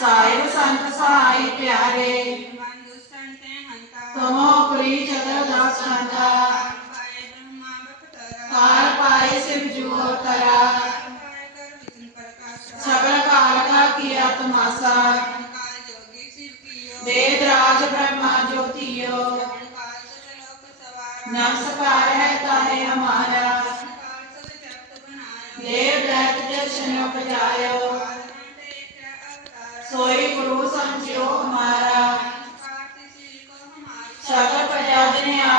सायो संत सहाय प्यारे। तमो प्री चतर दास नंदा काल पाए सिम जुओ तरा। सबर काल का किया तमाशा। वेद राज ब्रह्मा ज्योतियो। नफ्स पार है ताहे हमारा। देव दैत्य जल शनो बजायो